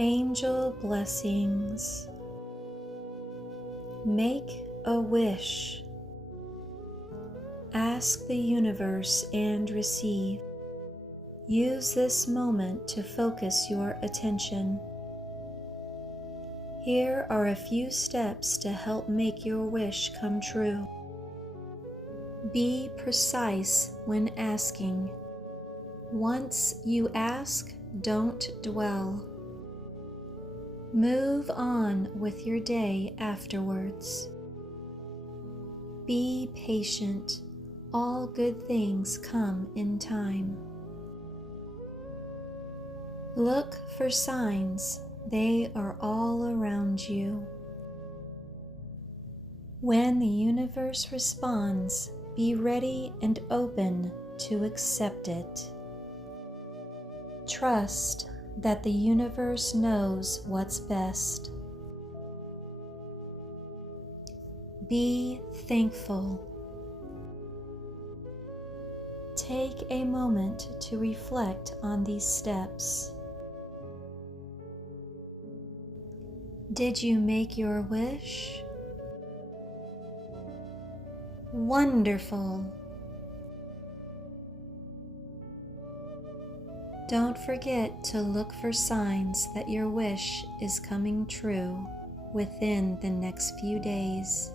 Angel blessings. Make a wish. Ask the universe and receive. Use this moment to focus your attention. Here are a few steps to help make your wish come true. Be precise when asking. Once you ask, don't dwell. Move on with your day afterwards. Be patient. All good things come in time. Look for signs. They are all around you. When the universe responds, be ready and open to accept it. Trust that the universe knows what's best. Be thankful. Take a moment to reflect on these steps. Did you make your wish? Wonderful! Don't forget to look for signs that your wish is coming true within the next few days.